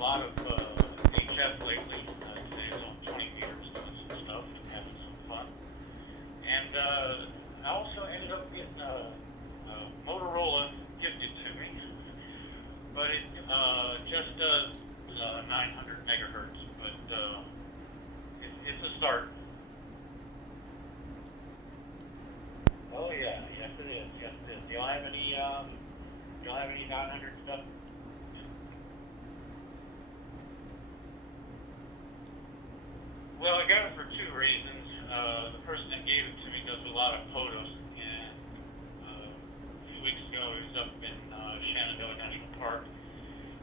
lot of HF lately. Today is on 20 meters, doing some stuff and having some fun. And I also ended up getting a Motorola gifted to me, but it just does 900 megahertz. But it's a start. Oh yeah, yes it is. Yes it is. Do y'all have any 900 stuff? Well, I got it for two reasons. The person that gave it to me does a lot of photos, and a few weeks ago he was up in Shenandoah National Park,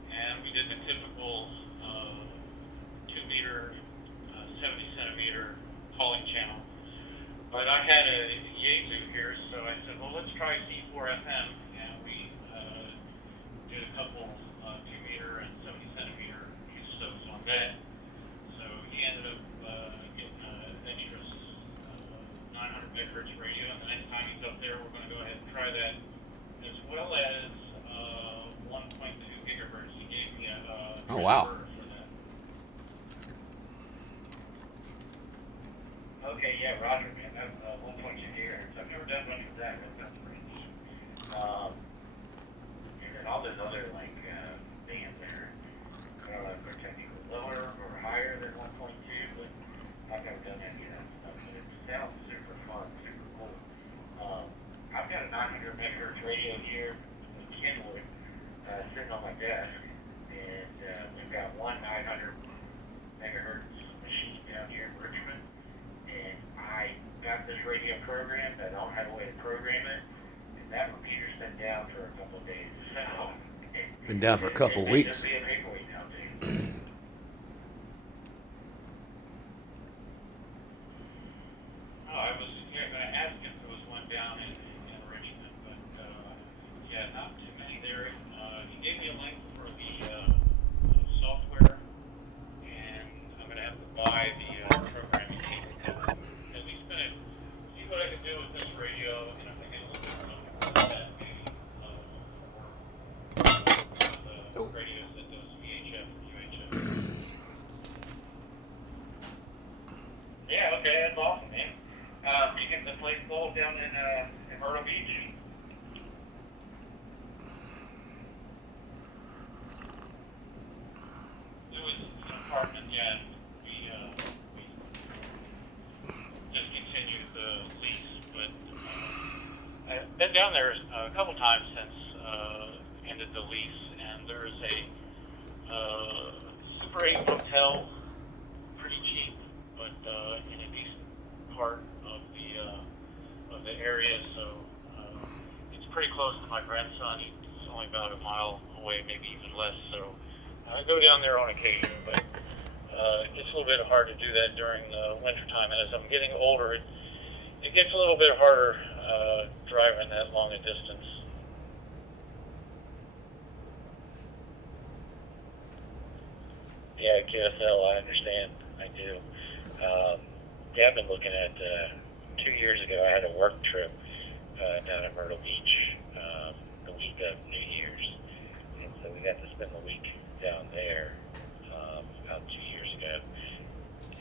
and we did the typical 2-meter, 70-centimeter calling channel. But I had a Yaesu here, so I said, well, let's try C4FM, and we did a couple 2-meter and 70-centimeter uses on that. So he ended up getting an extra 900 megahertz radio, and the next time he's up there, we're going to go ahead and try that, as well as 1.2 gigahertz. He gave me a oh wow. for that. Okay, yeah, Roger, man. That's 1.2 gigahertz. I've never done much with that. That's pretty neat. And then all those other like bands there. I don't know if they're technically lower or higher than 1.2, but I've never done any of that stuff. But it sounds super fun, super cool. I've got a 900 megahertz radio here with Kenwood sitting on my desk, and we've got one 900 megahertz machine down here in Richmond, and I got this radio programmed. I don't have a way to program it, and that repeater's been down for a couple of days. So Been down for a couple of weeks. It's be a paperweight now, too. Oh, I was going to ask if there was one down in Richmond, but yeah, not too many there. He gave me a link for the software, and I'm going to have to buy the programming kit. At least going to see what I can do with this radio, and I'm thinking a little bit of that for the radios that does VHF and UHF. Yeah, okay, that's awesome, man. You get the place full down in Myrtle Beach? It was an apartment, yeah. We just continued the lease, but I've been down there a couple times since ended the lease, and there is a Super 8 hotel, pretty cheap, but in a decent part of the area, so it's pretty close to my grandson. It's only about a mile away, maybe even less, so I go down there on occasion, but it's a little bit hard to do that during the winter time, and as I'm getting older, it gets a little bit harder driving that long a distance. Yeah, QSL, I understand. I do. Yeah, I've been looking at 2 years ago, I had a work trip down at Myrtle Beach the week of New Year's, and so we got to spend the week down there about 2 years ago.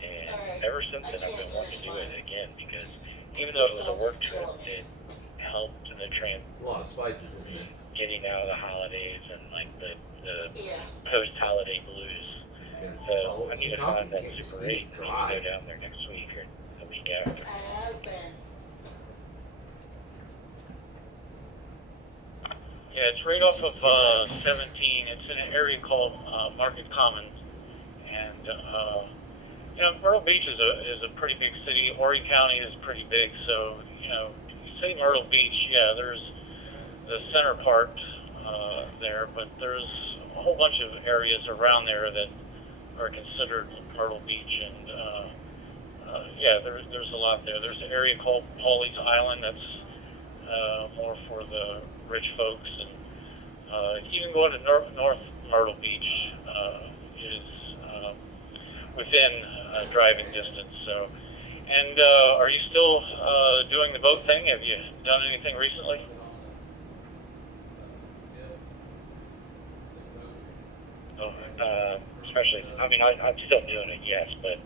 And ever since then, I've been wanting to do it again, because even though it was a work trip, it helped in the A lot of spices, isn't it? getting out of the holidays and like the post-holiday blues. Okay. So I need to find that Super 8. I need to go down there next week or the week after. Yeah, it's right off of 17. It's in an area called Market Commons, and you know, Myrtle Beach is a pretty big city. Horry County is pretty big, so you know, you say Myrtle Beach, yeah, there's the center part there, but there's a whole bunch of areas around there that are considered Myrtle Beach, and yeah, there's a lot there. There's an area called Pawleys Island that's more for the rich folks, and even going to North Myrtle Beach is within driving distance. So, and are you still doing the boat thing? Have you done anything recently? Especially, I mean, I'm still doing it, yes, but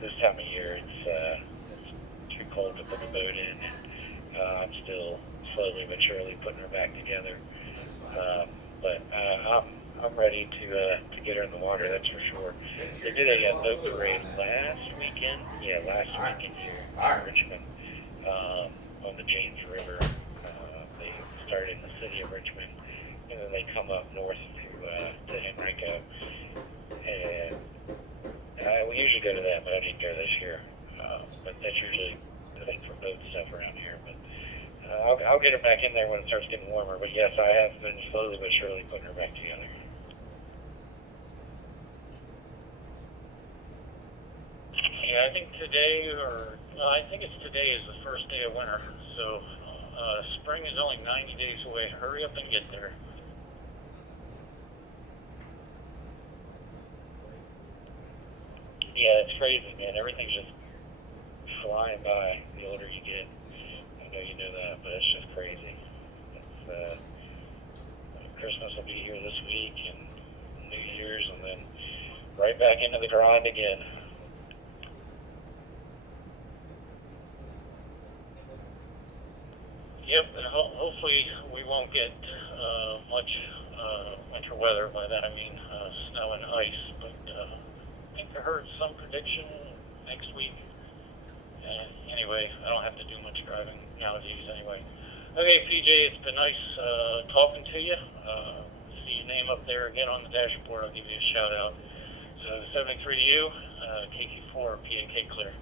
this time of year it's too cold to put the boat in, and I'm still slowly but surely putting her back together. But I'm ready to get her in the water. That's for sure. They did a boat parade last weekend. Yeah, last weekend here in Richmond on the James River. They started in the city of Richmond, and then they come up north to Henrico. And we usually go to that, but I didn't go this year. But that's usually the thing for boat stuff around here. But I'll get her back in there when it starts getting warmer. But yes, I have been slowly but surely putting her back together. Yeah, I think it's today is the first day of winter. So spring is only 90 days away. Hurry up and get there. Yeah, it's crazy, man. Everything's just flying by the older you get. I know you know that, but it's just crazy. It's, Christmas will be here this week, and New Year's, and then right back into the grind again. Yep, and hopefully we won't get much winter weather. By that I mean snow and ice. But I think I heard some prediction next week. Anyway, I don't have to do much driving nowadays anyway. Okay, PJ, it's been nice talking to you. See your name up there again on the dashboard. I'll give you a shout out. So 73U, KQ4 PAK clear.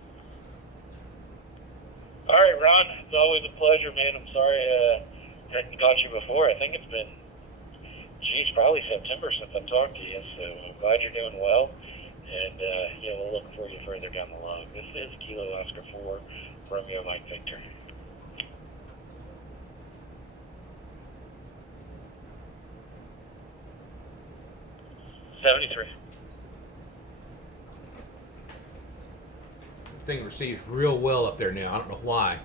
All right, Ron, it's always a pleasure, man. I'm sorry I hadn't got you before. I think it's been, probably September since I talked to you, so I'm glad you're doing well. And, we'll look for you further down the line. This is Kilo Oscar 4, Romeo Mike Victor. '73. Thing receives real well up there now. I don't know why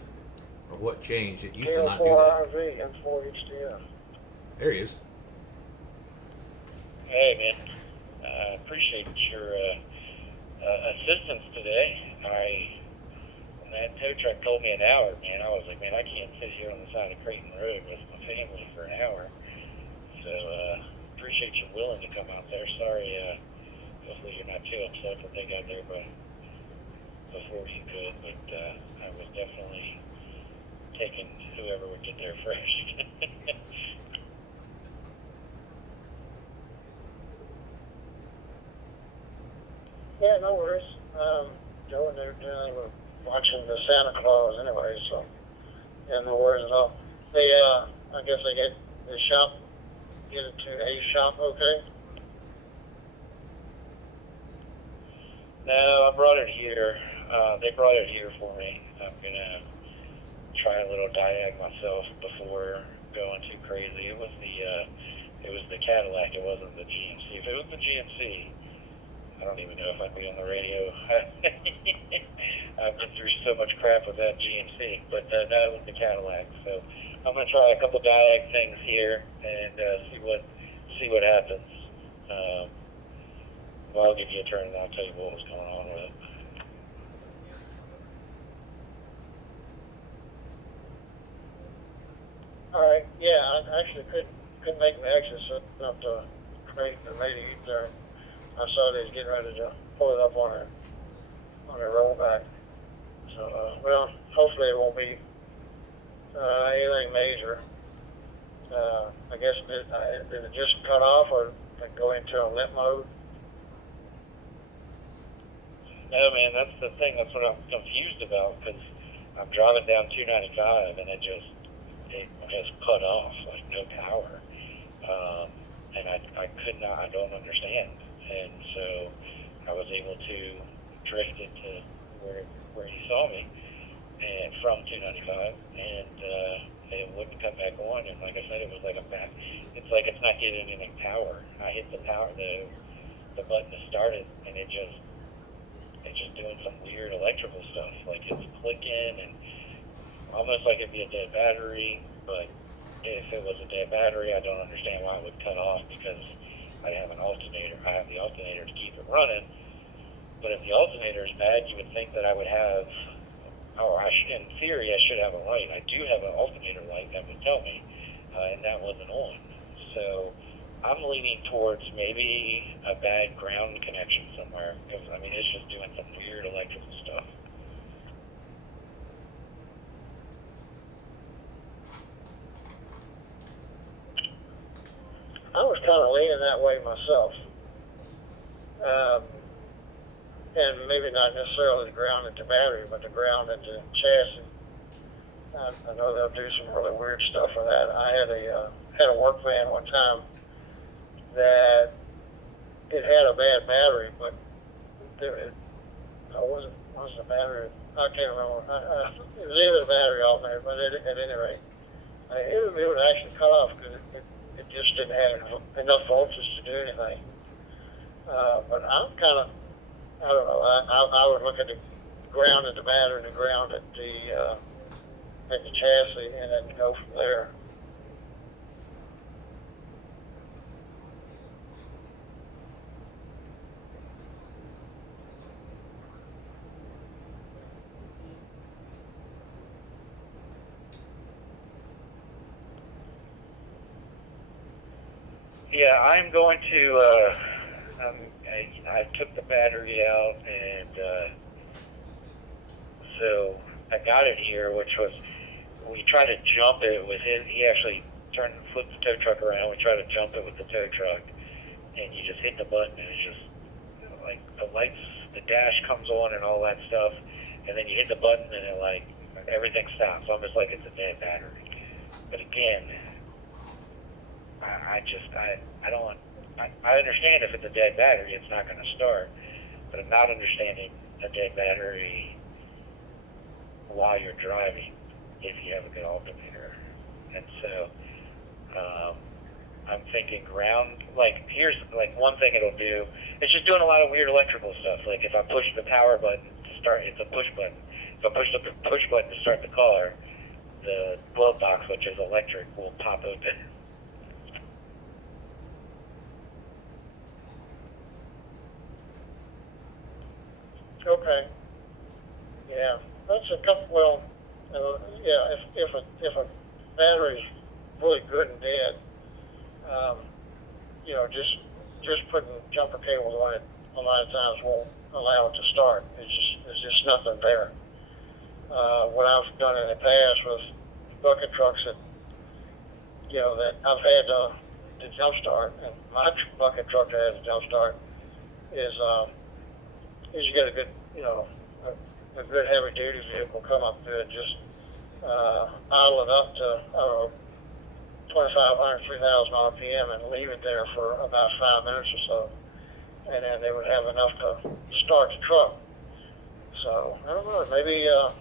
or what changed. It used to not do that. KO4RMV and N4HDF. There he is. Hey, man. I appreciate your assistance today. When that tow truck told me an hour, man, I was like, man, I can't sit here on the side of Creighton Road with my family for an hour. So, appreciate you willing to come out there. Sorry, hopefully you're not too upset that they got there before you could, but I was definitely taking whoever would get there first. Yeah, no worries. Joe and they were watching the Santa Claus anyway, so yeah, no worries at all. They, I guess they get the shop, get it to a shop, okay? No, I brought it here. They brought it here for me. I'm gonna try a little diag myself before going too crazy. It was the Cadillac. It wasn't the GMC. If it was the GMC, I don't even know if I'd be on the radio. I've been through so much crap with that GMC, but no, it was the Cadillac. So I'm gonna try a couple diag things here and see what happens. Well, I'll give you a turn and I'll tell you what was going on with it. All right, yeah, I actually couldn't make the exit, so up to Creighton, the lady there. I saw they was getting ready to pull it up on her rollback. So, well, hopefully it won't be anything major. I guess did it just cut off or go into a limp mode? No, man, that's the thing. That's what I'm confused about because I'm driving down 295 and it just cut off, like no power. And I could not, I don't understand. And so I was able to drift it to where you saw me and from 295 and it wouldn't come back on. And like I said, it was like it's like it's not getting any power. I hit the button to start it and it's just doing some weird electrical stuff. Like it's clicking and almost like it'd be a dead battery, but if it was a dead battery, I don't understand why it would cut off because I have an alternator. I have the alternator to keep it running. But if the alternator is bad, you would think that I would have, in theory, I should have a light. I do have an alternator light that would tell me, and that wasn't on. So I'm leaning towards maybe a bad ground connection somewhere. Because, I mean, it's just doing some weird electrical stuff. I was kind of leaning that way myself. And maybe not necessarily the ground at the battery, but the ground at the chassis. I know they'll do some really weird stuff with that. I had a work van one time that it had a bad battery, but wasn't the battery. I can't remember. It was either the battery alternator, but at any rate, it would actually cut off because it just didn't have enough voltage to do anything. But I'm kind of, I don't know. I would look at the ground at the battery and the ground at the chassis, and then go from there. Yeah, I'm going to, I took the battery out, and so I got it here, which was, we tried to jump it with his, he actually flipped the tow truck around, we tried to jump it with the tow truck, and you just hit the button, and it's just, like, the lights, the dash comes on and all that stuff, and then you hit the button, and it, like, everything stops, almost like it's a dead battery. But again, I understand if it's a dead battery, it's not going to start, but I'm not understanding a dead battery while you're driving if you have a good alternator. And so I'm thinking ground, like, here's, like, one thing it'll do, it's just doing a lot of weird electrical stuff. Like, if I push the power button to start, it's a push button. If I push the push button to start the car, the glove box, which is electric, will pop open. Okay. Yeah, that's a couple. Well, yeah. If a battery's really good and dead, just putting jumper cables on it a lot of times won't allow it to start. There's just nothing there. What I've done in the past with bucket trucks that I've had to jump start, and my bucket truck that has a jump start is you get a good, a good heavy duty vehicle come up good, just idle it up to, 2,500, 3,000 RPM and leave it there for about 5 minutes or so. And then they would have enough to start the truck. So, I don't know, maybe, I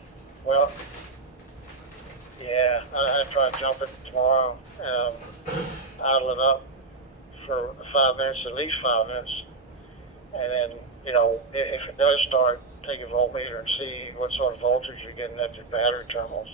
try to jump it tomorrow, idle it up for 5 minutes, at least 5 minutes. And then, if it does start, take a voltmeter and see what sort of voltage you're getting at the battery terminals.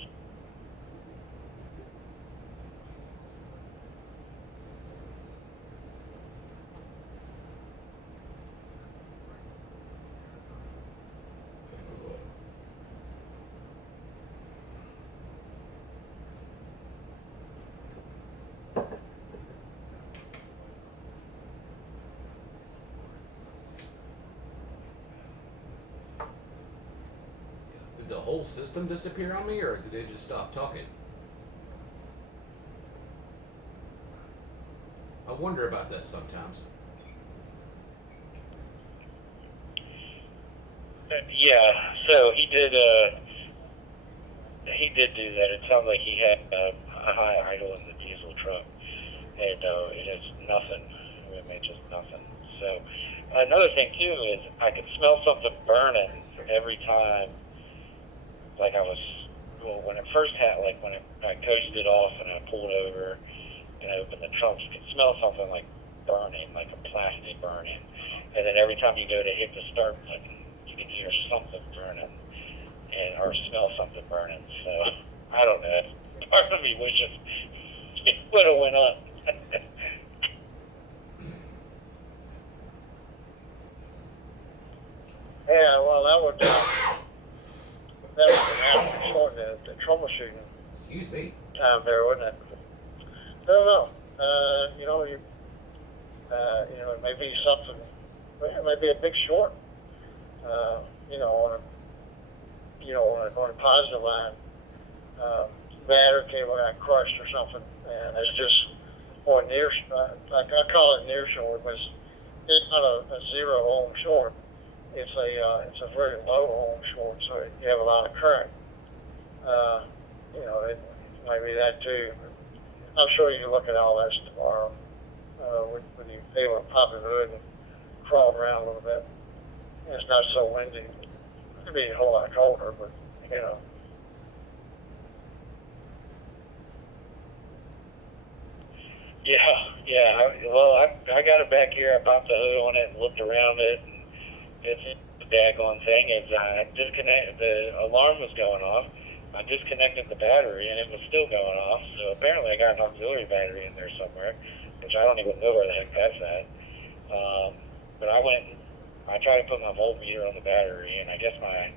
Did the whole system disappear on me, or did they just stop talking? I wonder about that sometimes. Yeah, so he did do that. It sounds like he had a high idle in the diesel truck, and it is nothing. It made just nothing. So another thing too is I could smell something burning every time. Like when it first had, like when I coasted it off and I pulled over and I opened the trunk, you could smell something like burning, like a plastic burning. And then every time you go to hit the start button, you can hear something burning or smell something burning. So I don't know. Part of me wishes it would have went up. Yeah, well, that would have shorten the troubleshooting Excuse me. time there, wouldn't it? I don't know. It may be something. It may be a big short. On a positive line, battery cable got crushed or something, and it's just or near. Like I call it near short, but it's not a 0 ohm short. It's a very low ohm short, so you have a lot of current. It might be that too. I'm sure you can look at all that tomorrow when you're able to pop the hood and crawl around a little bit. And it's not so windy. It'd be a whole lot colder, but Yeah. I got it back here. I popped the hood on it and looked around it, and it's the daggone thing is I disconnected. The alarm was going off. I disconnected the battery, and it was still going off. So apparently, I got an auxiliary battery in there somewhere, which I don't even know where the heck that's at. But I went and I tried to put my voltmeter on the battery, and I guess my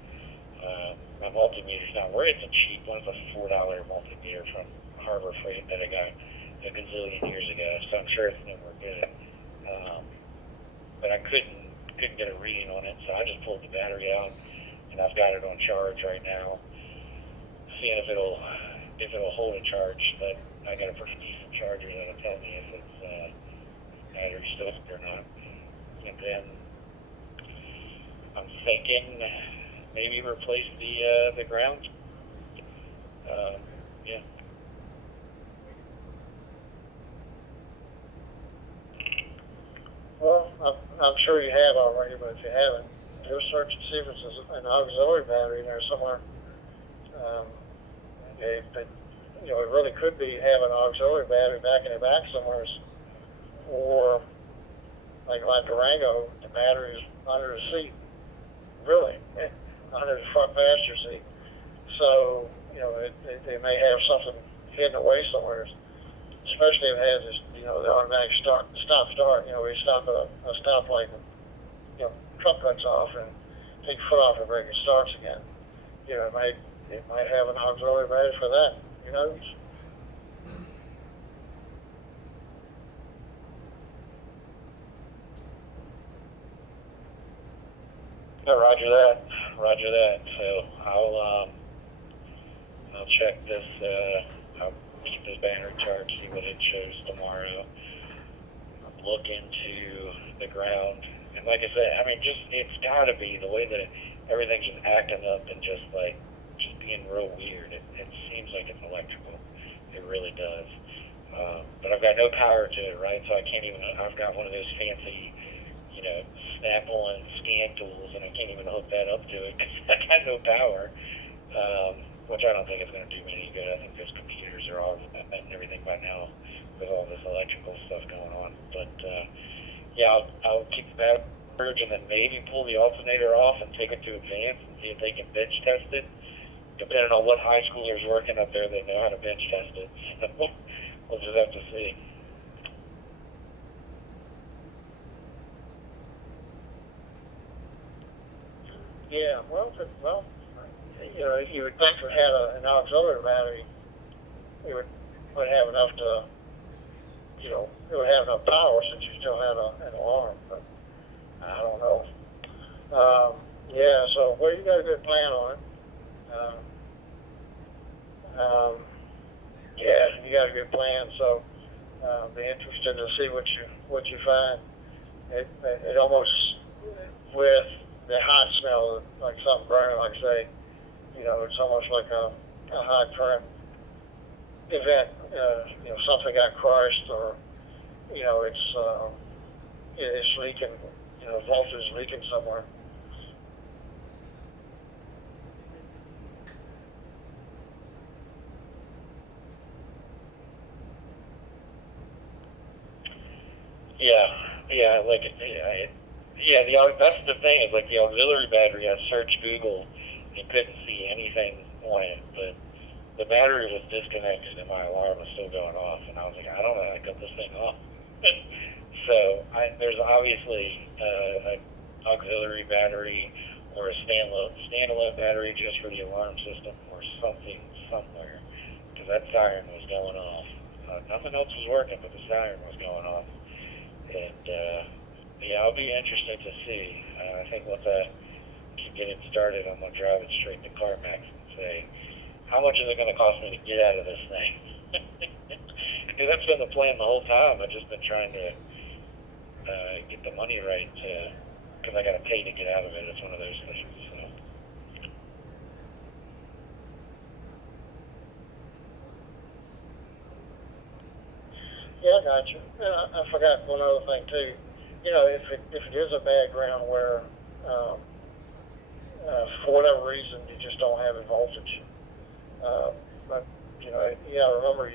multimeter's not where it's a cheap one. It's a $4 multimeter from Harbor Freight that I got a gazillion years ago, so I'm sure it's no more good. But I couldn't get a reading on it, so I just pulled the battery out, and I've got it on charge right now, seeing if it'll hold a charge. But I got a pretty decent charger that'll tell me if it's battery still or not. And then I'm thinking maybe replace the ground. Yeah. well, I'm sure you have already, but if you haven't, do a search and see if it's an auxiliary battery in there somewhere. It really could be have an auxiliary battery back in the back somewhere, or like my Durango, the battery is under the seat, really, under the front passenger seat. So, they may have something hidden away somewhere, especially if it has this, the automatic stop-start, where you stop at a stoplight and, truck cuts off and take your foot off the brake and starts again. It might have an auxiliary battery for that, Yeah, Roger that. So I'll check this. I'll keep this battery charged, see what it shows tomorrow. I'll look into the ground, and like I said, it's got to be the way that everything's just acting up and just being real weird. It seems like it's electrical. It really does. But I've got no power to it, right? So I can't even. I've got one of those fancy, Snapple and scan tools, and I can't even hook that up to it because I got no power, which I don't think is going to do me any good. I think those computers are all and everything by now with all this electrical stuff going on. But I'll keep the battery charged and then maybe pull the alternator off and take it to advanced and see if they can bench test it. Depending on what high schoolers working up there, they know how to bench test it. So we'll just have to see. Yeah, if you would think we had an auxiliary battery, it would have enough to, it would have enough power since you still had an alarm, but I don't know. So, you got a good plan on it. You got a good plan, so be interested to see what you find. It almost, with the hot smell, like something burning, like say, it's almost like a high current event. Something got crushed, or it's leaking. Voltage is leaking somewhere. That's the thing. Is the auxiliary battery. I searched Google and couldn't see anything on it, but the battery was disconnected and my alarm was still going off, and I was like, I don't know how to cut this thing off. So there's obviously an auxiliary battery or a standalone battery just for the alarm system, or something somewhere, because that siren was going off. Nothing else was working, but the siren was going off. And yeah, I'll be interested to see. I think once I can get it started, I'm gonna drive it straight to CarMax and say, how much is it gonna cost me to get out of this thing? Because that's been the plan the whole time. I've just been trying to get the money right, because I got to pay to get out of it. It's one of those things. So. Yeah, I got you. And I forgot one other thing too. You know, if it is a bad ground where, for whatever reason, you just don't have a voltage, but you know, you got to remember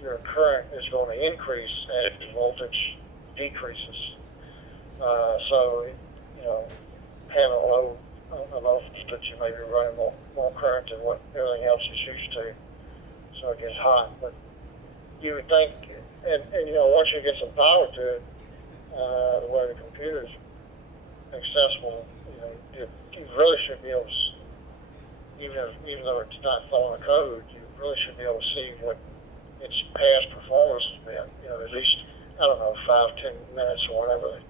your current is going to increase as the voltage decreases. So, you know, having a low voltage, you may be running more current than what everything else is used to. So it gets hot. But you would think, and you know, once you get some power to it, the way the computer's accessible, you know, you really should be able to, even though it's not following the code, you really should be able to see what its past performance has been. You know, at least, I don't know, 5-10 minutes or whatever.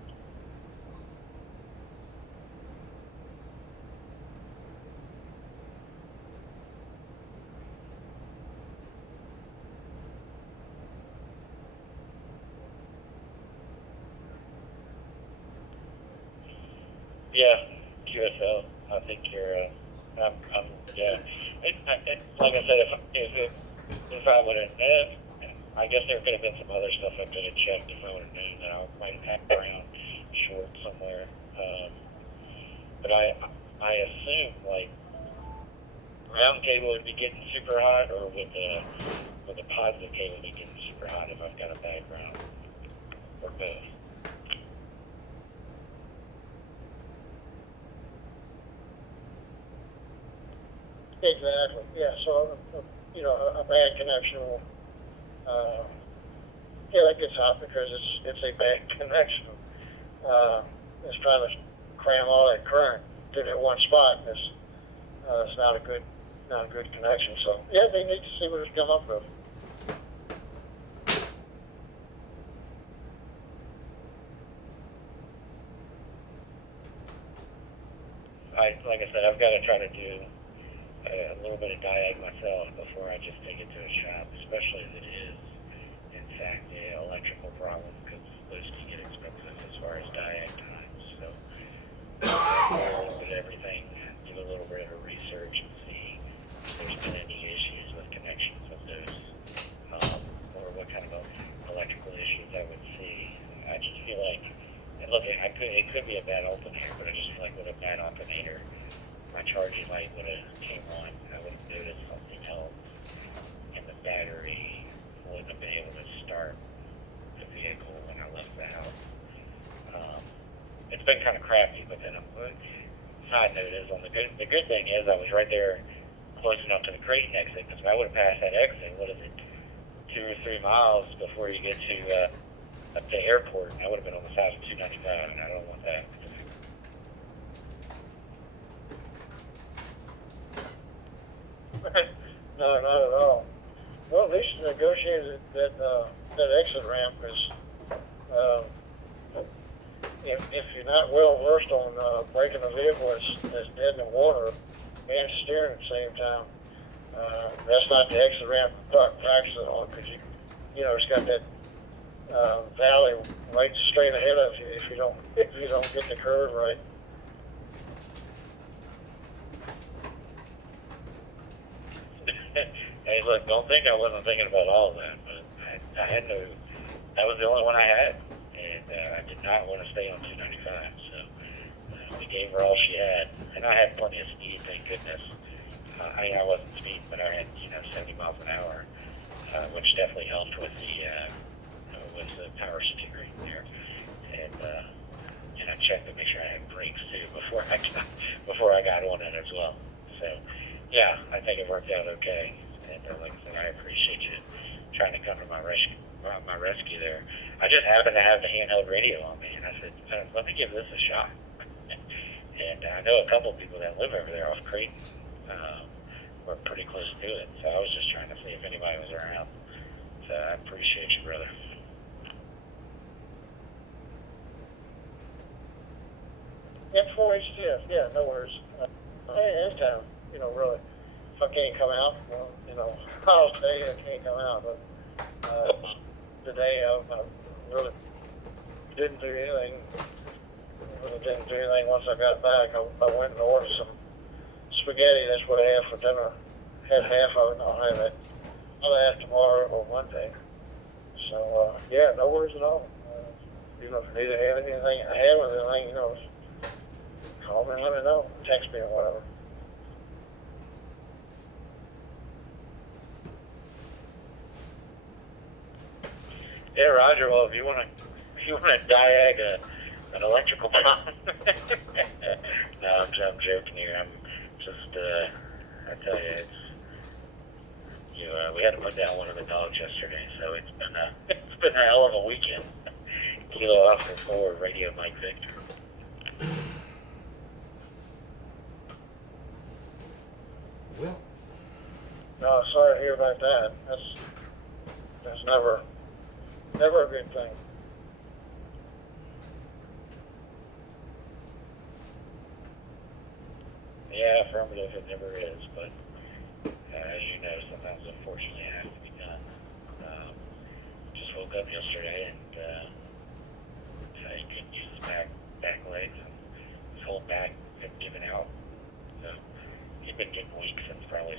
Yeah, QSL. I think you're. Yeah. Like I said, if I would have, I guess there could have been some other stuff I could have checked if I would have known that I might have had around short somewhere. But I assume like ground cable would be getting super hot, or would the positive cable be getting super hot if I've got a bad ground, or both. Exactly. Yeah. So, you know, a bad connection will, yeah, that gets hot because it's a bad connection. It's trying to cram all that current to that one spot. And it's not a good connection. So, yeah, they need to see what it's come up with. Like I said, I've got to try to do a little bit of diag myself before I just take it to a shop, especially if it is, in fact, an electrical problem, because those can get expensive as far as diag times. So, do a little bit of everything, do a little bit of research, and see if there's been any issues with connections of those, or what kind of electrical issues I would see. I just feel like, and look, it could be a bad alternator, but I just feel like with a bad alternator, my charging light would have came on. I would have noticed something else, and the battery wouldn't have been able to start the vehicle when I left the house. It's been kind of crafty, but then side note is on the good thing is I was right there close enough to the Creighton exit, because if I would have passed that exit, what is it, 2 or 3 miles before you get to up to the airport, and I would have been on the side of 295, and I don't want that. No, not at all. Well, at least you negotiated that exit ramp, because if you're not well versed on braking a vehicle that's dead in the water and steering at the same time, that's not the exit ramp to practice it on, because you know it's got that valley right straight ahead of you if you don't get the curve right. Hey, look, don't think I wasn't thinking about all of that, but I had no, that was the only one I had, and I did not want to stay on 295, so we gave her all she had, and I had plenty of speed, thank goodness. I wasn't speeding, but I had, 70 miles an hour, which definitely helped with the power steering there, and I checked to make sure I had brakes too before I got on it as well. So, yeah, I think it worked out okay. And like I said, I appreciate you trying to come to my rescue there. I just happened to have the handheld radio on me, and I said, let me give this a shot. And I know a couple of people that live over there off Creighton. We're pretty close to it, so I was just trying to see if anybody was around. So I appreciate you, brother. N4HDF, yeah, no worries. Anytime, really. If I can't come out, well, I'll stay. I can't come out, but today I really didn't do anything. Really didn't do anything once I got back. I went and ordered some spaghetti. That's what I have for dinner. Have half of it, and I'll have it. I'll have tomorrow or Monday. So, yeah, no worries at all. If you need to have anything, call me and let me know. Text me or whatever. Yeah, Roger. Well, if you want to diag an electrical problem, no, I'm joking here. I'm just, I tell you, we had to put down one of the dogs yesterday, so it's been a hell of a weekend. Kilo Oscar 4, Radio Mike Victor. Well, No, sorry to hear about that. That's never a good thing. Yeah, affirmative, it never is, but as you know, sometimes unfortunately it has to be done. Just woke up yesterday and he couldn't use his back legs, and his whole back had given out. So he'd been getting weak since probably